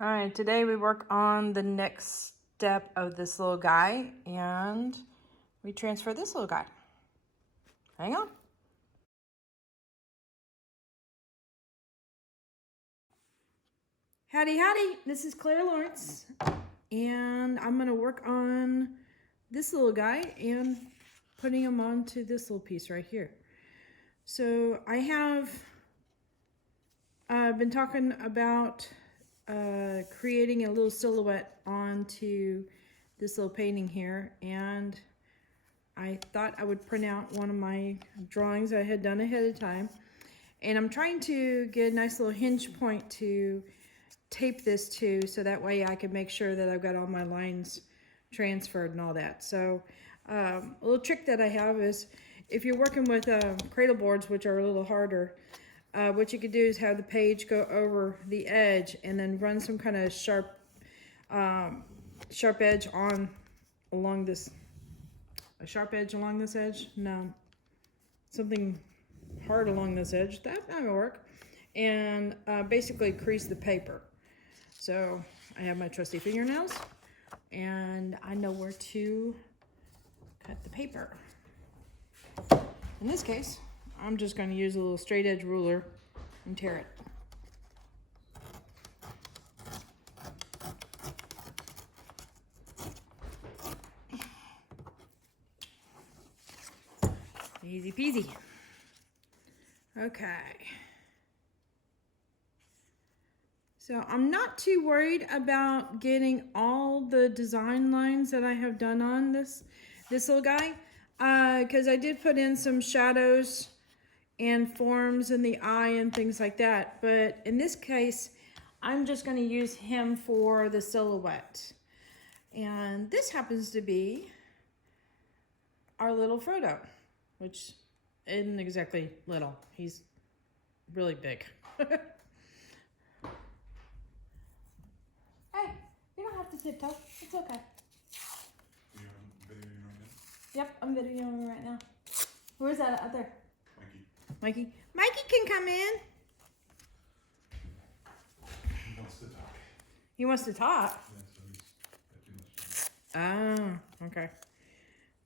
All right, today we work on the next step of this little guy, and we transfer this little guy. Hang on. Howdy, howdy. This is Clara Lawrence, and I'm going to work on this little guy and putting him onto this little piece right here. So I have been talking about creating a little silhouette onto this little painting here, and I thought I would print out one of my drawings I had done ahead of time, and I'm trying to get a nice little hinge point to tape this to, so that way I can make sure that I've got all my lines transferred and all that. So a little trick that I have is, if you're working with cradle boards, which are a little harder, what you could do is have the page go over the edge and then run some kind of sharp edge along this, a sharp edge along this edge? No, something hard along this edge. That would work. And basically crease the paper. So I have my trusty fingernails, and I know where to cut the paper. In this case, I'm just going to use a little straight edge ruler and tear it. Easy peasy. Okay. So I'm not too worried about getting all the design lines that I have done on this little guy, because I did put in some shadows and forms in the eye and things like that. But in this case, I'm just going to use him for the silhouette. And this happens to be our little Frodo, which isn't exactly little. He's really big. Hey, you don't have to tiptoe. It's okay. You're videoing right now? Yep, I'm videoing right now. Where's that out there? Mikey. Mikey can come in. He wants to talk. He wants to talk. Yeah, so he's got too much time. Oh, okay.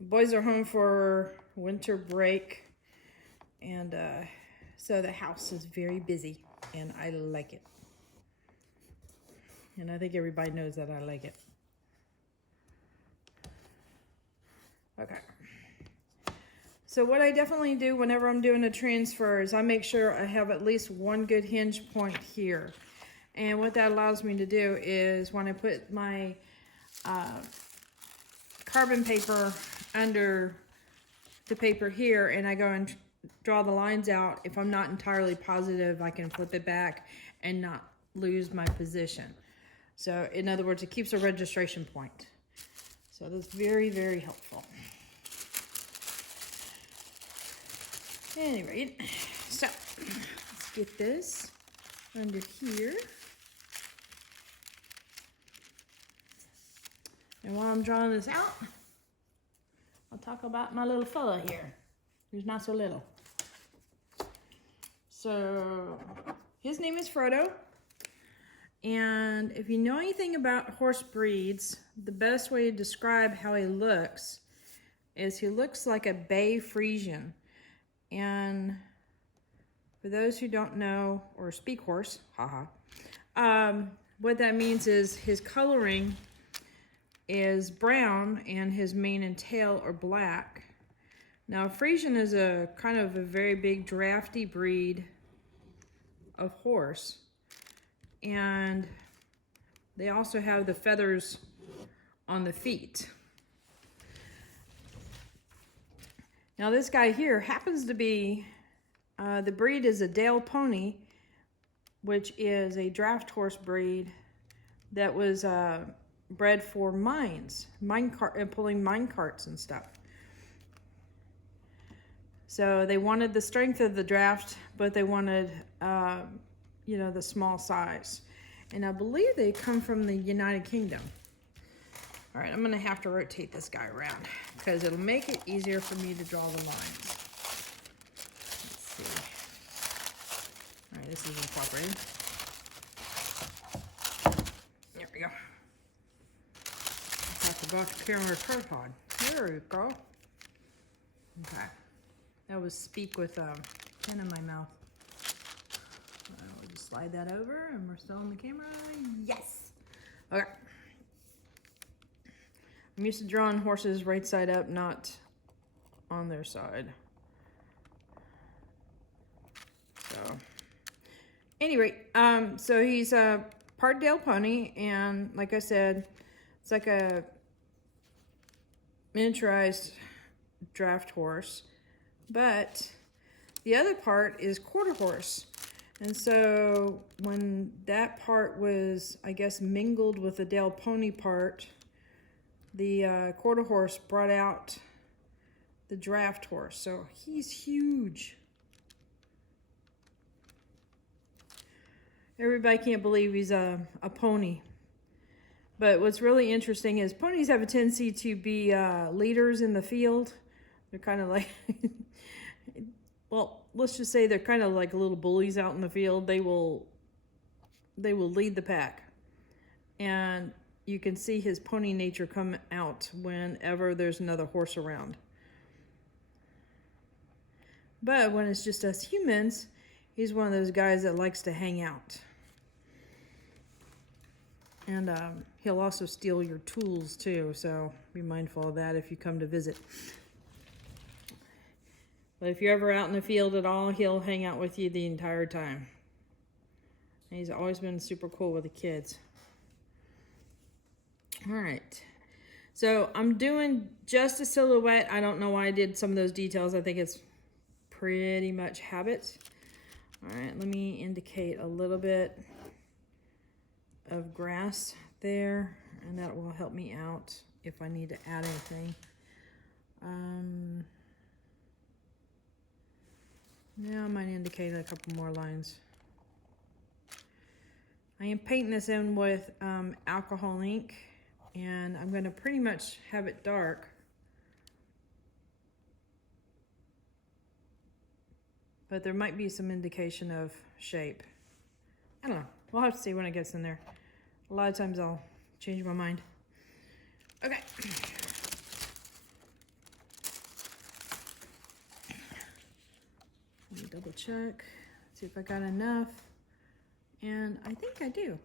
Boys are home for winter break, and so the house is very busy, and I like it. And I think everybody knows that I like it. Okay. So what I definitely do whenever I'm doing a transfer is I make sure I have at least one good hinge point here. And what that allows me to do is, when I put my carbon paper under the paper here and I go and draw the lines out, if I'm not entirely positive, I can flip it back and not lose my position. So in other words, it keeps a registration point. So that's very, very helpful. At any rate, so let's get this under here. And while I'm drawing this out, I'll talk about my little fella here, who's not so little. So his name is Frodo. And if you know anything about horse breeds, the best way to describe how he looks is he looks like a Bay Frisian. And for those who don't know or speak horse, what that means is his coloring is brown and his mane and tail are black. Now, Frisian is a kind of a very big drafty breed of horse. And they also have the feathers on the feet. Now this guy here happens to be, the breed is a Dale pony, which is a draft horse breed that was bred for pulling mine carts and stuff. So they wanted the strength of the draft, but they wanted, the small size. And I believe they come from the United Kingdom. All right, I'm going to have to rotate this guy around because it'll make it easier for me to draw the lines. Let's see. All right, this is incorporated. go. I have to watch the camera tripod. There you go. Okay. That was speak with a pen in my mouth. We'll just slide that over and we're still on the camera. Yes! Okay. I'm used to drawing horses right side up, not on their side. So, anyway, so he's a part Dale pony, and like I said, it's like a miniaturized draft horse, but the other part is quarter horse. And so when that part was, I guess, mingled with the Dale pony part, the quarter horse brought out the draft horse. So he's huge. Everybody can't believe he's a pony. But what's really interesting is ponies have a tendency to be leaders in the field. They're kind of like, well, let's just say they're kind of like little bullies out in the field. They will lead the pack. And you can see his pony nature come out whenever there's another horse around. But when it's just us humans, he's one of those guys that likes to hang out. And he'll also steal your tools too, so be mindful of that if you come to visit. But if you're ever out in the field at all, he'll hang out with you the entire time. And he's always been super cool with the kids. All right. So I'm doing just a silhouette. I don't know why I did some of those details. I think it's pretty much habit. All right, let me indicate a little bit of grass there, and that will help me out if I need to add anything. Now I might indicate a couple more lines. I am painting this in with alcohol ink, and I'm going to pretty much have it dark. But there might be some indication of shape. I don't know. We'll have to see when it gets in there. A lot of times I'll change my mind. Okay. Let me double check. See if I got enough. And I think I do.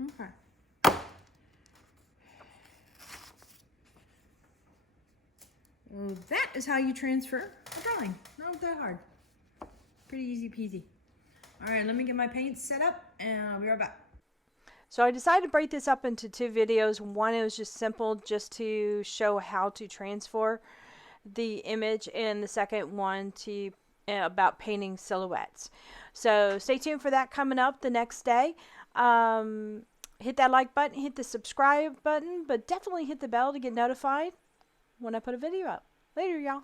Okay. So that is how you transfer a drawing. Not that hard. Pretty easy peasy. All right, let me get my paint set up and I'll be right back. So I decided to break this up into two videos. One, it was just simple, just to show how to transfer the image, and the second one to about painting silhouettes. So stay tuned for that coming up the next day. Hit that like button, hit the subscribe button, but definitely hit the bell to get notified when I put a video up. Later, y'all.